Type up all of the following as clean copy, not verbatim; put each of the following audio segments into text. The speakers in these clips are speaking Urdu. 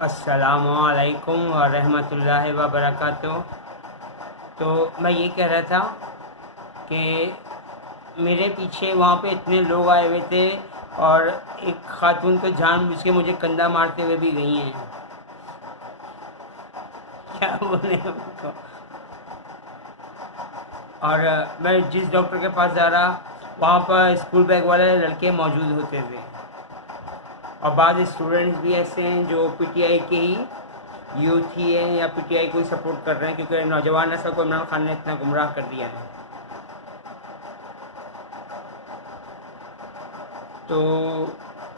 السلام علیکم ورحمۃ اللہ وبرکاتہ۔ تو میں یہ کہہ رہا تھا کہ میرے پیچھے وہاں پہ اتنے لوگ آئے ہوئے تھے اور ایک خاتون تو جان بوجھ کے مجھے کندھا مارتے ہوئے بھی گئی ہیں۔ کیا بولے ان کو۔ اور میں جس ڈاکٹر کے پاس جا رہا وہاں پر اسکول بیگ والے لڑکے موجود ہوتے تھے، اور بعض اسٹوڈنٹس بھی ایسے ہیں جو پی ٹی آئی کے ہی یوتھ ہی ہیں یا پی ٹی آئی کو ہی سپورٹ کر رہے ہیں، کیونکہ نوجوان نسل کو عمران خان نے اتنا گمراہ کر دیا ہے۔ تو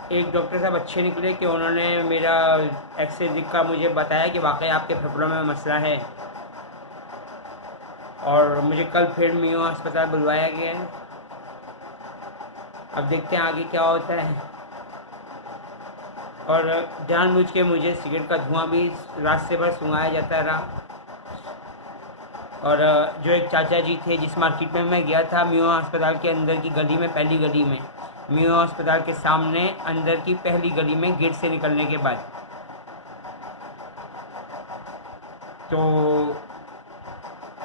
ایک ڈاکٹر صاحب اچھے نکلے کہ انہوں نے میرا ایکس رے دکھا مجھے بتایا کہ واقعی آپ کے پھیپھڑوں میں مسئلہ ہے، اور مجھے کل پھر میو ہسپتال بلوایا گیا ہے۔ اب دیکھتے ہیں آگے کیا ہوتا ہے۔ اور جان بوجھ کے مجھے سگریٹ کا دھواں بھی راستے پر سنگھایا جاتا رہا۔ اور جو ایک چاچا جی تھے جس مارکیٹ میں گیا تھا میو ہسپتال کے اندر کی گلی میں، پہلی گلی میں، میو ہسپتال کے سامنے اندر کی پہلی گلی میں گیٹ سے نکلنے کے بعد، تو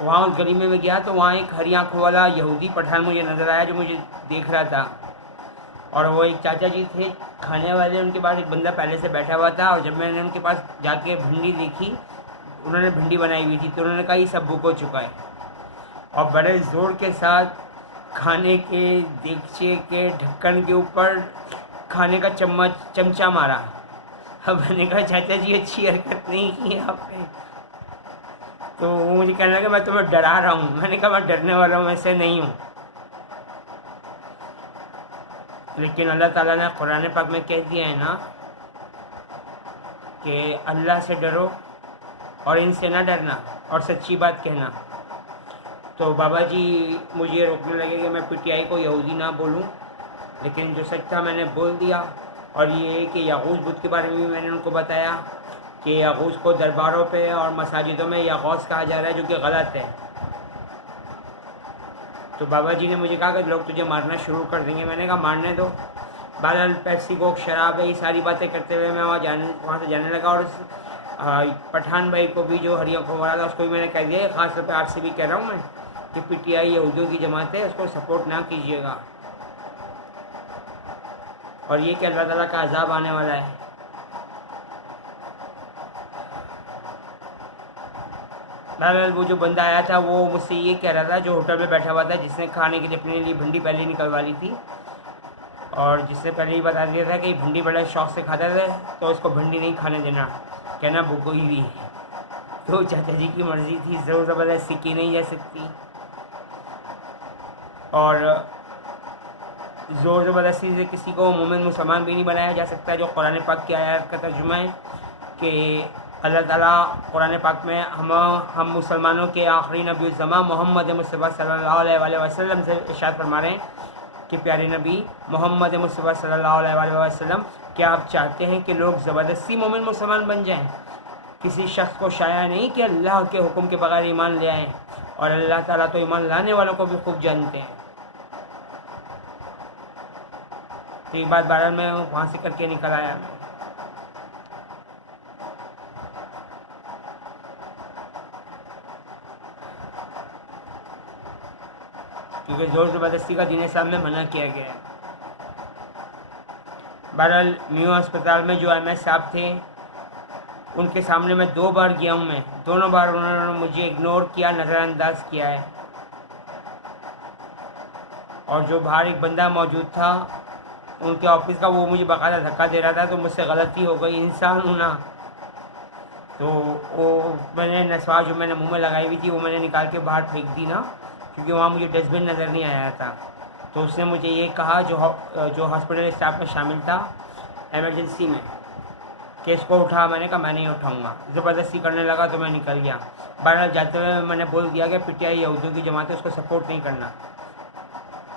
وہاں اس گلی میں گیا تو وہاں ایک ہری آنکھوں والا یہودی پٹھان مجھے نظر آیا جو مجھے دیکھ رہا تھا، اور وہ ایک چاچا جی تھے کھانے والے، ان کے پاس ایک بندہ پہلے سے بیٹھا ہوا تھا، اور جب میں نے ان کے پاس جا کے بھنڈی دیکھی، انہوں نے بھنڈی بنائی ہوئی تھی، تو انہوں نے کہا یہ سب بک ہو چکا ہے، اور بڑے زور کے ساتھ کھانے کے دیگچے کے ڈھکن کے اوپر کھانے کا چمچہ مارا۔ اب میں نے کہا چاچا جی اچھی حرکت نہیں کی آپ نے۔ تو وہ مجھے کہنے لگا میں تمہیں ڈرا رہا ہوں۔ میں نے کہا میں ڈرنے والا ہوں، ایسے نہیں ہوں۔ لیکن اللہ تعالیٰ نے قرآن پاک میں کہہ دیا ہے نا کہ اللہ سے ڈرو اور ان سے نہ ڈرنا اور سچی بات کہنا۔ تو بابا جی مجھے روکنے لگے کہ میں پی ٹی آئی کو یہودی نہ بولوں، لیکن جو سچ تھا میں نے بول دیا۔ اور یہ کہ یاغوث بدھ کے بارے میں بھی میں نے ان کو بتایا کہ یاغوث کو درباروں پہ اور مساجدوں میں یاغوث کہا جا رہا ہے، جو کہ غلط ہے۔ تو بابا جی نے مجھے کہا کہ لوگ تجھے مارنا شروع کر دیں گے۔ میں نے کہا مارنے دو۔ بہرحال پیپسی کوک شراب ہے، یہ ساری باتیں کرتے ہوئے میں وہاں سے جانے لگا، اور پٹھان بھائی کو بھی جو ہری آنکھوں والا تھا اس کو بھی میں نے کہہ دیا، خاص طور پہ آپ سے بھی کہہ رہا ہوں میں کہ پی ٹی آئی یہودیوں کی جماعت ہے، اس کو سپورٹ نہ کیجیے گا، اور یہ کہ اللہ تعالیٰ کا عذاب آنے والا ہے۔ بہرحال وہ جو بندہ آیا تھا وہ مجھ سے یہ کہہ رہا تھا، جو ہوٹل میں بیٹھا ہوا تھا، جس نے کھانے کے لیے اپنے لیے بھنڈی پہلے نکلوا لی تھی، اور جس سے پہلے ہی بتا دیا تھا کہ بھنڈی بڑے شوق سے کھاتا تھا، تو اس کو بھنڈی نہیں کھانے دینا، کہنا بھگوئی ہوئی۔ تو چاچا جی کی مرضی تھی، زور زبردستی کی نہیں جا سکتی، اور زور زبردستی سے کسی کو مومن مسلمان بھی نہیں بنایا جا سکتا، جو قرآن پاک کی آیات کا ترجمہ ہے کہ اللہ تعالیٰ قرآن پاک میں ہم مسلمانوں کے آخری نبی الزماں محمد مصطفیٰ صلی اللہ علیہ وآلہ وسلم سے ارشاد فرما رہے ہیں کہ پیارے نبی محمد مصطفیٰ صلی اللہ علیہ وآلہ وسلم، کیا آپ چاہتے ہیں کہ لوگ زبردستی مومن مسلمان بن جائیں؟ کسی شخص کو شایع نہیں کہ اللہ کے حکم کے بغیر ایمان لے آئیں، اور اللہ تعالیٰ تو ایمان لانے والوں کو بھی خوب جانتے ہیں۔ تو ایک بات بہرحال میں وہاں سے کر کے نکل آیا۔ کیونکہ زور زبردستی کا دین اسلام میں منع کیا گیا ہے۔ بہرحال میو ہسپتال میں جو ایم ایس صاحب تھے ان کے سامنے میں 2 بار گیا ہوں، میں دونوں بار انہوں نے مجھے اگنور کیا، نظر انداز کیا ہے۔ اور جو باہر ایک بندہ موجود تھا ان کے آفس کا، وہ مجھے باقاعدہ دھکا دے رہا تھا، تو مجھ سے غلطی ہو گئی، انسان ہوں نا۔ تو وہ میں نے نسوار جو میں نے منہ میں لگائی ہوئی تھی وہ میں نے نکال کے باہر پھینک دی نا، کیونکہ وہاں مجھے ڈسٹ بن نظر نہیں آیا تھا۔ تو اس نے مجھے یہ کہا جو ہاسپٹل اسٹاف میں شامل تھا ایمرجنسی میں، کہ اس کو اٹھا۔ میں نے کہا میں نہیں اٹھاؤں گا، زبردستی کرنے لگا تو میں نکل گیا۔ بہرحال جاتے ہوئے میں نے بول دیا کہ پی ٹی آئی یہودیوں کی جماعت ہے، اس کو سپورٹ نہیں کرنا،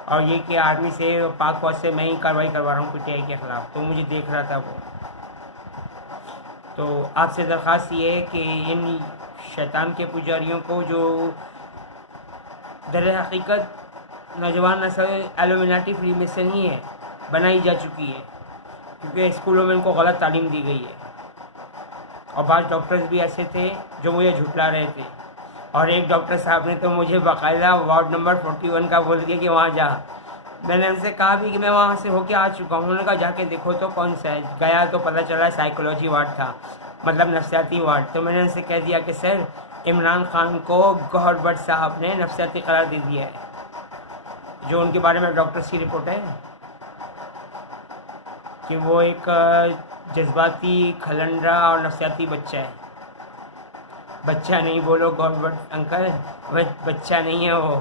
اور یہ کہ آرمی سے پاک فوج سے میں ہی کارروائی کروا رہا ہوں پی ٹی آئی کے خلاف۔ تو مجھے دیکھ رہا تھا وہ۔ تو آپ سے درخواست یہ ہے کہ ان شیطان کے پجاریوں کو، جو در حقیقت نوجوان نسل ایلومیناٹی فری میسن ہی ہے، بنائی جا چکی ہے، کیونکہ اسکولوں میں ان کو غلط تعلیم دی گئی ہے، اور بعض ڈاکٹرز بھی ایسے تھے جو مجھے جھٹلا رہے تھے، اور ایک ڈاکٹر صاحب نے تو مجھے باقاعدہ وارڈ نمبر 41 کا بول دیا کہ وہاں جا۔ میں نے ان سے کہا بھی کہ میں وہاں سے ہو کے آ چکا ہوں۔ انہوں نے کہا جا کے دیکھو تو کون سا ہے۔ گیا تو پتہ چلا سائیکولوجی وارڈ تھا، مطلب نفسیاتی وارڈ۔ تو میں نے ان سے کہہ دیا کہ سر، عمران خان کو گوہر بٹ صاحب نے نفسیاتی قرار دے دیا ہے، جو ان کے بارے میں ڈاکٹرس کی رپورٹ ہے کہ وہ ایک جذباتی، کھلنڈرا اور نفسیاتی بچہ ہے۔ بچہ نہیں بولو گوہر بٹ انکل، وہ بچہ نہیں ہے، وہ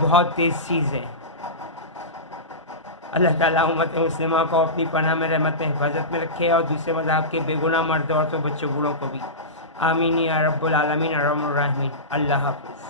بہت تیز چیز ہے۔ اللہ تعالیٰ امت مسلمہ کو اپنی پناہ میں، رحمت میں، حفاظت میں رکھے، اور دوسرے مذاہب کے بے گناہ مرد عورتوں، بچوں، بوڑھوں کو بھی۔ آمین یا رب العالمین ارحم الراحمین۔ اللہ حافظ۔